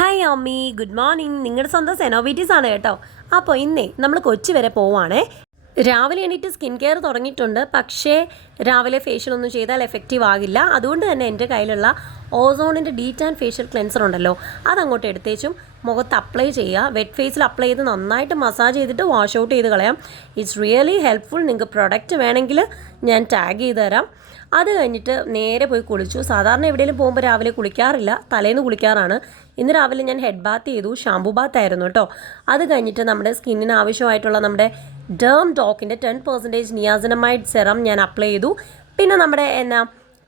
Hi അമ്മി, good morning. നിങ്ങളുടെ സ്വന്തം സെനോബിറ്റീസ് ആണ് കേട്ടോ. അപ്പോൾ ഇന്നേ നമ്മൾ കൊച്ചി വരെ പോവുകയാണേ. രാവിലെ എണീറ്റ് സ്കിൻ കെയർ തുടങ്ങിയിട്ടുണ്ട്. പക്ഷേ രാവിലെ ഫേഷ്യൽ ഒന്നും ചെയ്താൽ എഫക്റ്റീവ് ആകില്ല. അതുകൊണ്ട് തന്നെ എൻ്റെ കയ്യിലുള്ള ഓസോണിൻ്റെ ഡീറ്റാൻ ഫേഷ്യൽ ക്ലെൻസർ ഉണ്ടല്ലോ, അതങ്ങോട്ട് എടുത്തേച്ചും മുഖത്ത് അപ്ലൈ ചെയ്യുക. വെറ്റ് ഫേസിൽ അപ്ലൈ ചെയ്ത് നന്നായിട്ട് മസാജ് ചെയ്തിട്ട് വാഷ് ഔട്ട് ചെയ്ത് കളയാം. It's really helpful. നിങ്ങൾക്ക് പ്രൊഡക്റ്റ് വേണമെങ്കിൽ ഞാൻ ടാഗ് ചെയ്ത് തരാം. അത് കഴിഞ്ഞിട്ട് നേരെ പോയി കുളിച്ചു. സാധാരണ എവിടെയെങ്കിലും പോകുമ്പോൾ രാവിലെ കുളിക്കാറില്ല, തലേന്ന് കുളിക്കാറാണ്. ഇന്ന് രാവിലെ ഞാൻ ഹെഡ് ബാത്ത് ചെയ്തു. ഷാമ്പു ബാത്ത് ആയിരുന്നു കേട്ടോ. അത് കഴിഞ്ഞിട്ട് നമ്മുടെ സ്കിന്നിന് ആവശ്യമായിട്ടുള്ള നമ്മുടെ ഡേം ഡോക്കിൻ്റെ 10% നിയാസിനമൈഡ് സെറം ഞാൻ അപ്ലൈ ചെയ്തു. പിന്നെ നമ്മുടെ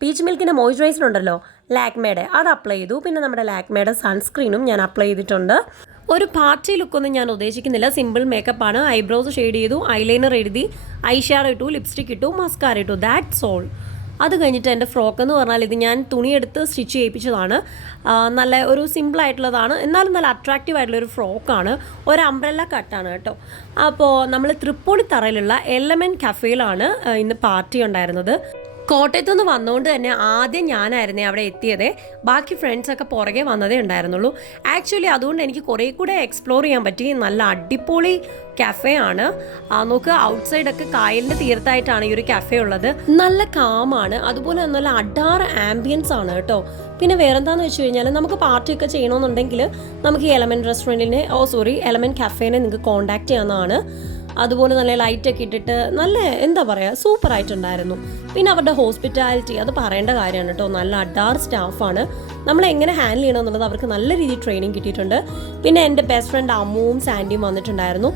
പീച്ച് മിൽക്കിൻ്റെ മോയ്സ്ചറൈസർ ഉണ്ടല്ലോ, ലാക്മേയുടെ, അത് അപ്ലൈ ചെയ്തു. പിന്നെ നമ്മുടെ ലാക്മേയുടെ സൺസ്ക്രീനും ഞാൻ അപ്ലൈ ചെയ്തിട്ടുണ്ട്. ഒരു പാർട്ടി ലുക്കൊന്നും ഞാൻ ഉദ്ദേശിക്കുന്നില്ല, സിമ്പിൾ മേക്കപ്പാണ്. ഐബ്രോസ് ഷെയ്ഡ് ചെയ്തു, ഐലൈനർ എഴുതി, ഐ ഷാഡോ ഇട്ടു, ലിപ്സ്റ്റിക് ഇട്ടു, മസ്കാര ഇട്ടു. That's all. അത് കഴിഞ്ഞിട്ട് എൻ്റെ ഫ്രോക്ക് എന്ന് പറഞ്ഞാൽ ഇത് ഞാൻ തുണിയെടുത്ത് സ്റ്റിച്ച് ചെയ്യിപ്പിച്ചതാണ്. നല്ല ഒരു സിമ്പിളായിട്ടുള്ളതാണ്, എന്നാലും നല്ല അട്രാക്റ്റീവ് ആയിട്ടുള്ളൊരു ഫ്രോക്കാണ്. ഒരു അംബ്രല്ല കട്ടാണ് കേട്ടോ. അപ്പോൾ നമ്മൾ തൃപ്പൂണിത്തറയിലുള്ള എലമെൻറ്റ് കഫേയിലാണ് ഇന്ന് പാർട്ടി ഉണ്ടായിരുന്നത്. കോട്ടയത്തുനിന്ന് വന്നുകൊണ്ട് തന്നെ ആദ്യം ഞാനായിരുന്നേ അവിടെ എത്തിയതേ. ബാക്കി ഫ്രണ്ട്സൊക്കെ പുറകെ വന്നതേ ഉണ്ടായിരുന്നുള്ളൂ. ആക്ച്വലി അതുകൊണ്ട് എനിക്ക് കുറേ കൂടെ എക്സ്പ്ലോർ ചെയ്യാൻ പറ്റി. നല്ല അടിപൊളി കഫേ ആണ്. നോക്കുക, ഔട്ട്സൈഡൊക്കെ കായലിൻ്റെ തീരത്തായിട്ടാണ് ഈ ഒരു കഫേ ഉള്ളത്. നല്ല കാമാണ്, അതുപോലെ നല്ല അഡാറ് ആംബിയൻസ് ആണ് കേട്ടോ. പിന്നെ വേറെന്താണെന്ന് വെച്ച് കഴിഞ്ഞാൽ നമുക്ക് പാർട്ടിയൊക്കെ ചെയ്യണമെന്നുണ്ടെങ്കിൽ നമുക്ക് ഈ എലമെൻറ്റ് കഫേനെ നിങ്ങൾക്ക് കോൺടാക്ട് ചെയ്യാവുന്നതാണ്. അതുപോലെ നല്ല ലൈറ്റൊക്കെ ഇട്ടിട്ട് നല്ല എന്താ പറയുക, സൂപ്പറായിട്ടുണ്ടായിരുന്നു. പിന്നെ അവരുടെ ഹോസ്പിറ്റാലിറ്റി അത് പറയേണ്ട കാര്യമാണ് കേട്ടോ. നല്ല അഡാർ സ്റ്റാഫാണ്. നമ്മൾ എങ്ങനെ ഹാൻഡിൽ ചെയ്യണമെന്നുള്ളത് അവർക്ക് നല്ല രീതിയിൽ ട്രെയിനിങ് കിട്ടിയിട്ടുണ്ട്. പിന്നെ എൻ്റെ ബെസ്റ്റ് ഫ്രണ്ട് അമ്മുവും സാൻഡിയും വന്നിട്ടുണ്ടായിരുന്നു.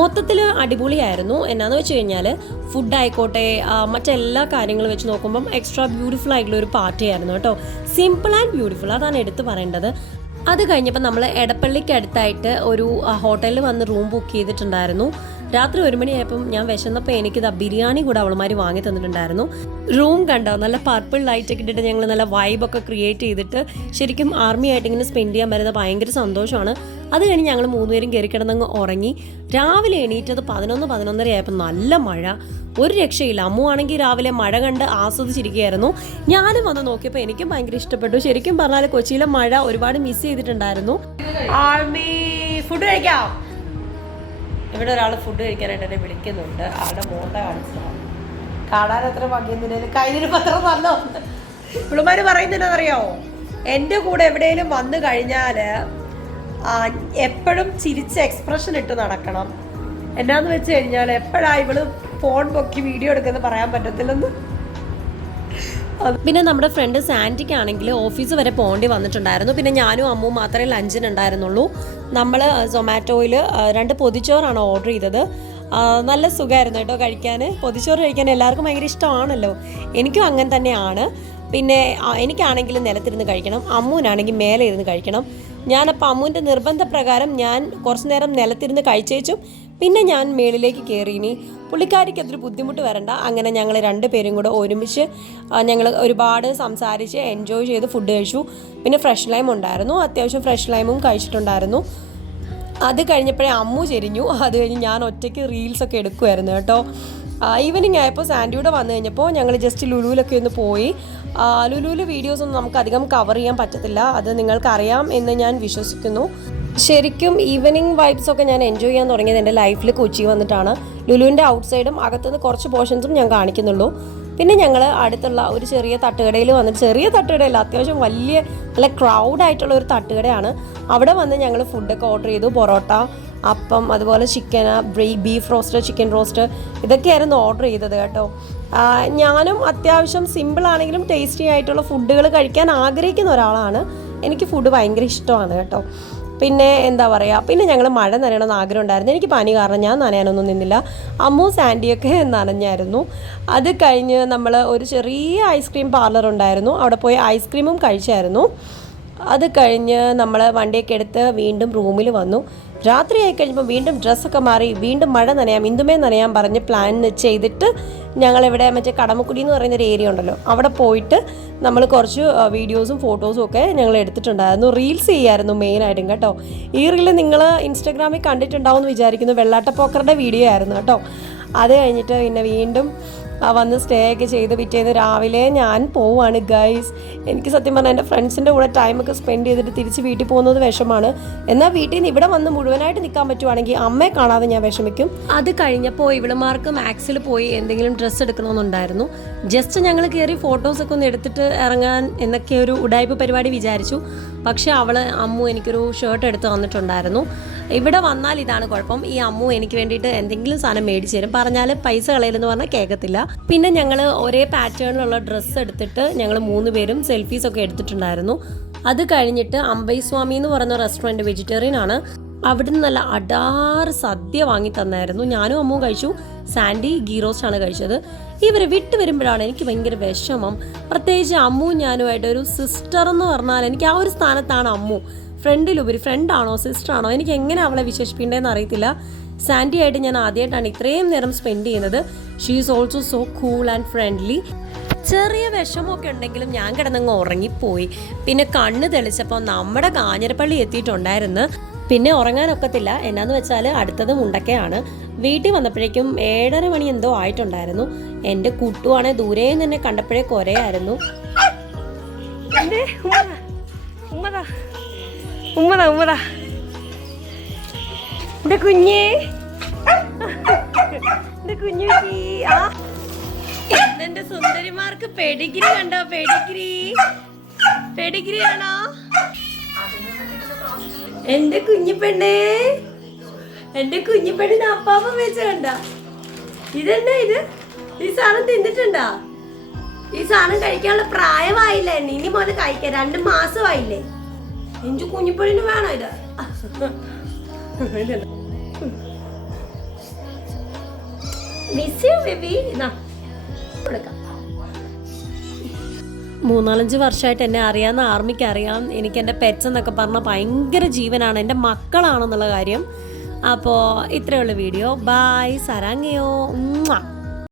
മൊത്തത്തിൽ അടിപൊളിയായിരുന്നു. എന്നാന്ന് വെച്ച് കഴിഞ്ഞാൽ ഫുഡ് ആയിക്കോട്ടെ, മറ്റെല്ലാ കാര്യങ്ങളും വെച്ച് നോക്കുമ്പം എക്സ്ട്രാ ബ്യൂട്ടിഫുൾ ആയിട്ടുള്ള ഒരു പാർട്ടി ആയിരുന്നു കേട്ടോ. സിമ്പിൾ ആൻഡ് ബ്യൂട്ടിഫുൾ, അതാണ് എടുത്ത് പറയേണ്ടത്. അത് കഴിഞ്ഞപ്പോൾ നമ്മൾ എടപ്പള്ളിക്ക് അടുത്തായിട്ട് ഒരു ഹോട്ടലിൽ വന്ന് റൂം ബുക്ക് ചെയ്തിട്ടുണ്ടായിരുന്നു. രാത്രി 1 മണിയായപ്പം ഞാൻ വിശന്നപ്പോൾ എനിക്കിത് ബിരിയാണി കൂടെ അവളുമാർ വാങ്ങി തന്നിട്ടുണ്ടായിരുന്നു. റൂം കണ്ടോ, നല്ല പർപ്പിൾ ലൈറ്റൊക്കെ ഇട്ടിട്ട് ഞങ്ങൾ നല്ല വൈബൊക്കെ ക്രിയേറ്റ് ചെയ്തിട്ട് ശരിക്കും ആർമി ആയിട്ട് ഇങ്ങനെ സ്പെൻഡ് ചെയ്യാൻ പറ്റുന്നത് ഭയങ്കര സന്തോഷമാണ്. അത് കഴിഞ്ഞ് ഞങ്ങൾ 3 പേരും കയറി കിടന്നങ്ങ് ഉറങ്ങി. രാവിലെ എണീറ്റത് 11-11:30 ആയപ്പോൾ നല്ല മഴ, ഒരു രക്ഷയില്ല. അമ്മു ആണെങ്കിൽ രാവിലെ മഴ കണ്ട് ആസ്വദിച്ചിരിക്കുകയായിരുന്നു. ഞാനും വന്ന് നോക്കിയപ്പോൾ എനിക്കും ഭയങ്കര ഇഷ്ടപ്പെട്ടു. ശരിക്കും പറഞ്ഞാൽ കൊച്ചിയിലെ മഴ ഒരുപാട് മിസ് ചെയ്തിട്ടുണ്ടായിരുന്നു. ആർമി ഫുഡ് കഴിക്കാം. ഇവിടെ ഒരാൾ ഫുഡ് കഴിക്കാനായിട്ട് എന്നെ വിളിക്കുന്നുണ്ട്. ആളുടെ മോട്ട കാണിച്ചതാണ്. കാണാൻ അത്ര ഭംഗിയൊന്നുമില്ല, കയ്യിലൊരു പത്രം നല്ല ഉണ്ട്. പിള്ളമാർ പറയുന്നതെന്നറിയാമോ, എൻ്റെ കൂടെ എവിടെയെങ്കിലും വന്നു കഴിഞ്ഞാൽ എപ്പോഴും ചിരിച്ച് എക്സ്പ്രഷൻ ഇട്ട് നടക്കണം. എന്നാന്ന് വെച്ച് കഴിഞ്ഞാൽ എപ്പോഴാണ് ഇവള് ഫോൺ പൊക്കി വീഡിയോ എടുക്കുന്നത് പറയാൻ പറ്റത്തില്ലെന്ന്. പിന്നെ നമ്മുടെ ഫ്രണ്ട് സാൻഡിക്കാണെങ്കിൽ ഓഫീസ് വരെ പോകേണ്ടി വന്നിട്ടുണ്ടായിരുന്നു. പിന്നെ ഞാനും അമ്മുവും മാത്രമേ ലഞ്ചിനുണ്ടായിരുന്നുള്ളൂ. നമ്മൾ സൊമാറ്റോയിൽ 2 പൊതിച്ചോറാണ് ഓർഡർ ചെയ്തത്. നല്ല സുഖമായിരുന്നു കേട്ടോ കഴിക്കാൻ. പൊതിച്ചോറ് കഴിക്കാൻ എല്ലാവർക്കും ഭയങ്കര ഇഷ്ടമാണല്ലോ, എനിക്കും അങ്ങനെ തന്നെയാണ്. പിന്നെ എനിക്കാണെങ്കിലും നിലത്തിരുന്ന് കഴിക്കണം, അമ്മുവിനാണെങ്കിൽ മേലെ ഇരുന്ന് കഴിക്കണം. ഞാനപ്പോൾ അമ്മുവിൻ്റെ നിർബന്ധപ്രകാരം ഞാൻ കുറച്ച് നേരം നിലത്തിരുന്ന് കഴിച്ചേച്ചും പിന്നെ ഞാൻ മേളിലേക്ക് കയറിയിനി. പുള്ളിക്കാരിക്ക് അതൊരു ബുദ്ധിമുട്ട് വരണ്ട. അങ്ങനെ ഞങ്ങൾ 2 പേരും കൂടെ ഒരുമിച്ച് ഞങ്ങൾ ഒരുപാട് സംസാരിച്ച് എൻജോയ് ചെയ്ത് ഫുഡ് കഴിച്ചു. പിന്നെ ഫ്രഷ് ലൈം ഉണ്ടായിരുന്നു, അത്യാവശ്യം ഫ്രഷ് ലൈമും കഴിച്ചിട്ടുണ്ടായിരുന്നു. അത് കഴിഞ്ഞപ്പോഴേ അമ്മു ചെരിഞ്ഞു. അത് കഴിഞ്ഞ് ഞാൻ ഒറ്റയ്ക്ക് റീൽസൊക്കെ എടുക്കുമായിരുന്നു കേട്ടോ. ഈവനിങ് ആയപ്പോൾ സാൻഡിയുടെ വന്നു കഴിഞ്ഞപ്പോൾ ഞങ്ങൾ ജസ്റ്റ് ലുലുവിലൊക്കെ ഒന്ന് പോയി. ലുലുവിൽ വീഡിയോസൊന്നും നമുക്ക് അധികം കവർ ചെയ്യാൻ പറ്റത്തില്ല, അത് നിങ്ങൾക്കറിയാം എന്ന് ഞാൻ വിശ്വസിക്കുന്നു. ശരിക്കും ഈവനിങ് വൈബ്സൊക്കെ ഞാൻ എൻജോയ് ചെയ്യാൻ തുടങ്ങിയത് എൻ്റെ ലൈഫിൽ കൊച്ചി വന്നിട്ടാണ്. ലുലുവിൻ്റെ ഔട്ട്സൈഡും അകത്തുനിന്ന് കുറച്ച് പോർഷൻസും ഞാൻ കാണിക്കുന്നുള്ളൂ. പിന്നെ ഞങ്ങൾ അടുത്തുള്ള ഒരു ചെറിയ തട്ടുകടയിൽ വന്നിട്ട്, ചെറിയ തട്ടുകടയല്ല, അത്യാവശ്യം വലിയ നല്ല ക്രൗഡായിട്ടുള്ള ഒരു തട്ടുകടയാണ്. അവിടെ വന്ന് ഞങ്ങൾ ഫുഡൊക്കെ ഓർഡർ ചെയ്തു. പൊറോട്ട, അപ്പം, അതുപോലെ chicken, beef roast, chicken roast, ഇതൊക്കെയായിരുന്നു ഓർഡർ ചെയ്തത് കേട്ടോ. ഞാനും അത്യാവശ്യം സിമ്പിളാണെങ്കിലും ടേസ്റ്റി ആയിട്ടുള്ള ഫുഡുകൾ കഴിക്കാൻ ആഗ്രഹിക്കുന്ന ഒരാളാണ്. എനിക്ക് ഫുഡ് ഭയങ്കര ഇഷ്ടമാണ് കേട്ടോ. പിന്നെ എന്താ പറയുക, പിന്നെ ഞങ്ങൾ മഴ നനയണമെന്ന് ആഗ്രഹം ഉണ്ടായിരുന്നു. എനിക്ക് പനി കാരണം ഞാൻ നനയാനൊന്നും നിന്നില്ല. അമ്മു സാൻഡിയൊക്കെ നനഞ്ഞായിരുന്നു. അത് കഴിഞ്ഞ് നമ്മൾ ഒരു ചെറിയ ഐസ്ക്രീം പാർലർ ഉണ്ടായിരുന്നു, അവിടെ പോയി ഐസ്ക്രീമും കഴിച്ചായിരുന്നു. അത് കഴിഞ്ഞ് നമ്മൾ വണ്ടിയൊക്കെ എടുത്ത് വീണ്ടും റൂമിൽ വന്നു. രാത്രിയായി കഴിഞ്ഞപ്പോൾ വീണ്ടും ഡ്രസ്സൊക്കെ മാറി വീണ്ടും മഴ നനയാം, ഇന്ദുമേ നനയാൻ പറഞ്ഞ് പ്ലാൻ ചെയ്തിട്ട് ഞങ്ങളിവിടെ മറ്റേ കടമക്കുടി എന്ന് പറയുന്നൊരു ഏരിയ ഉണ്ടല്ലോ, അവിടെ പോയിട്ട് നമ്മൾ കുറച്ച് വീഡിയോസും ഫോട്ടോസും ഒക്കെ ഞങ്ങൾ എടുത്തിട്ടുണ്ടായിരുന്നു. റീൽസ് ചെയ്യായിരുന്നു മെയിനായിട്ടും കേട്ടോ. ഈ റീൽ നിങ്ങൾ ഇൻസ്റ്റാഗ്രാമിൽ കണ്ടിട്ടുണ്ടാവും എന്ന് വിചാരിക്കുന്നു. വെള്ളാട്ടപ്പോക്കറുടെ വീഡിയോ ആയിരുന്നു കേട്ടോ. അത് കഴിഞ്ഞിട്ട് പിന്നെ വീണ്ടും വന്ന് സ്റ്റേ ഒക്കെ ചെയ്ത് പിറ്റേന്ന് രാവിലെ ഞാൻ പോവാണ് ഗൈസ്. എനിക്ക് സത്യം പറഞ്ഞാൽ എൻ്റെ ഫ്രണ്ട്സിൻ്റെ കൂടെ ടൈമൊക്കെ സ്പെൻഡ് ചെയ്തിട്ട് തിരിച്ച് വീട്ടിൽ പോകുന്നത് വിഷമാണ്. എന്നാൽ വീട്ടിൽ നിന്ന് ഇവിടെ വന്ന് മുഴുവനായിട്ട് നിൽക്കാൻ പറ്റുവാണെങ്കിൽ അമ്മയെ കാണാതെ ഞാൻ വിഷമിക്കും. അത് കഴിഞ്ഞപ്പോൾ ഇവിടെമാർക്ക് മാക്സിൽ പോയി എന്തെങ്കിലും ഡ്രസ്സ് എടുക്കണമെന്നുണ്ടായിരുന്നു. ജസ്റ്റ് ഞങ്ങൾ കയറി ഫോട്ടോസൊക്കെ ഒന്ന് എടുത്തിട്ട് ഇറങ്ങാൻ എന്നൊക്കെ ഒരു ഉടായ്പ പരിപാടി വിചാരിച്ചു. പക്ഷേ അമ്മു എനിക്കൊരു ഷർട്ട് എടുത്ത് തന്നിട്ടുണ്ടായിരുന്നു. ഇവിടെ വന്നാൽ ഇതാണ് കുഴപ്പം, ഈ അമ്മു എനിക്ക് വേണ്ടിയിട്ട് എന്തെങ്കിലും സാധനം മേടിച്ച് തരും. പറഞ്ഞാൽ പൈസ കളയില്ലെന്ന് പറഞ്ഞാൽ കേൾക്കത്തില്ല. പിന്നെ ഞങ്ങൾ ഒരേ പാറ്റേണിലുള്ള ഡ്രസ്സ് എടുത്തിട്ട് ഞങ്ങൾ 3 പേരും സെൽഫീസൊക്കെ എടുത്തിട്ടുണ്ടായിരുന്നു. അത് കഴിഞ്ഞിട്ട് അമ്പൈസ്വാമി എന്ന് പറയുന്ന റെസ്റ്റോറൻറ്റ് വെജിറ്റേറിയൻ ആണ്. അവിടുന്ന് നല്ല അടാറ് സദ്യ വാങ്ങി തന്നായിരുന്നു. ഞാനും അമ്മുവും കഴിച്ചു. സാൻഡി ഗീ റോസ്റ്റ് ആണ് കഴിച്ചത്. ഇവരെ വിട്ട് വരുമ്പോഴാണ് എനിക്ക് ഭയങ്കര വിഷമം. പ്രത്യേകിച്ച് അമ്മുവും ഞാനുമായിട്ട് ഒരു സിസ്റ്റർ എന്ന് പറഞ്ഞാൽ എനിക്ക് ആ ഒരു സ്ഥാനത്താണ് അമ്മു. ഫ്രണ്ടിലുപരി ഫ്രണ്ടാണോ സിസ്റ്ററാണോ എനിക്ക് എങ്ങനെ അവളെ വിശേഷിപ്പിക്കേണ്ടതെന്ന് അറിയത്തില്ല. സാൻഡി ആയിട്ട് ഞാൻ ആദ്യമായിട്ടാണ് ഇത്രയും നേരം സ്പെൻഡ് ചെയ്യുന്നത്. She is also so cool and friendly. ചെറിയ വിഷമമൊക്കെ ഉണ്ടെങ്കിലും ഞാൻ കിടന്നങ്ങ് ഉറങ്ങിപ്പോയി. പിന്നെ കണ്ണ് തെളിച്ചപ്പോൾ നമ്മുടെ കാഞ്ഞിരപ്പള്ളി എത്തിയിട്ടുണ്ടായിരുന്നു. പിന്നെ ഉറങ്ങാനൊക്കത്തില്ല. എന്നാന്ന് വെച്ചാൽ അടുത്തത് മുണ്ടക്കയാണ്. വീട്ടിൽ വന്നപ്പോഴേക്കും 7:30 മണി എന്തോ ആയിട്ടുണ്ടായിരുന്നു. എൻ്റെ കുട്ടുവാണെ ദൂരെ തന്നെ കണ്ടപ്പോഴേ കൊരയായിരുന്നു. എന്റെ സുന്ദരിമാർക്ക് പെഡിഗ്രി കണ്ടോ? പെഡിഗ്രി ആണോ എന്റെ കുഞ്ഞിപ്പെണ്ണേ? എന്റെ കുഞ്ഞിപ്പെണ്ണിന് അപ്പാപ്പ വെച്ച കണ്ട? ഇതെന്നാ ഇത്? ഈ സാധനം തിന്നിട്ടുണ്ടാ? ഈ സാധനം കഴിക്കാനുള്ള പ്രായമായില്ലേ? ഇനി മുതൽ കഴിക്കാൻ 2 മാസമായില്ലേ? എന്റെ കുഞ്ഞിപ്പെണ്ണിന് വേണോ ഇത്? Miss you baby. 3-4 വർഷമായിട്ട് എന്നെ അറിയാവുന്ന ആർമിക്ക് അറിയാം എനിക്ക് എൻ്റെ പെറ്റ്സ് എന്നൊക്കെ പറഞ്ഞാൽ ഭയങ്കര ജീവനാണ്, എൻ്റെ മക്കളാണെന്നുള്ള കാര്യം. അപ്പോൾ ഇത്രയുള്ള വീഡിയോ. ബൈ, സരാങ്ങയോ.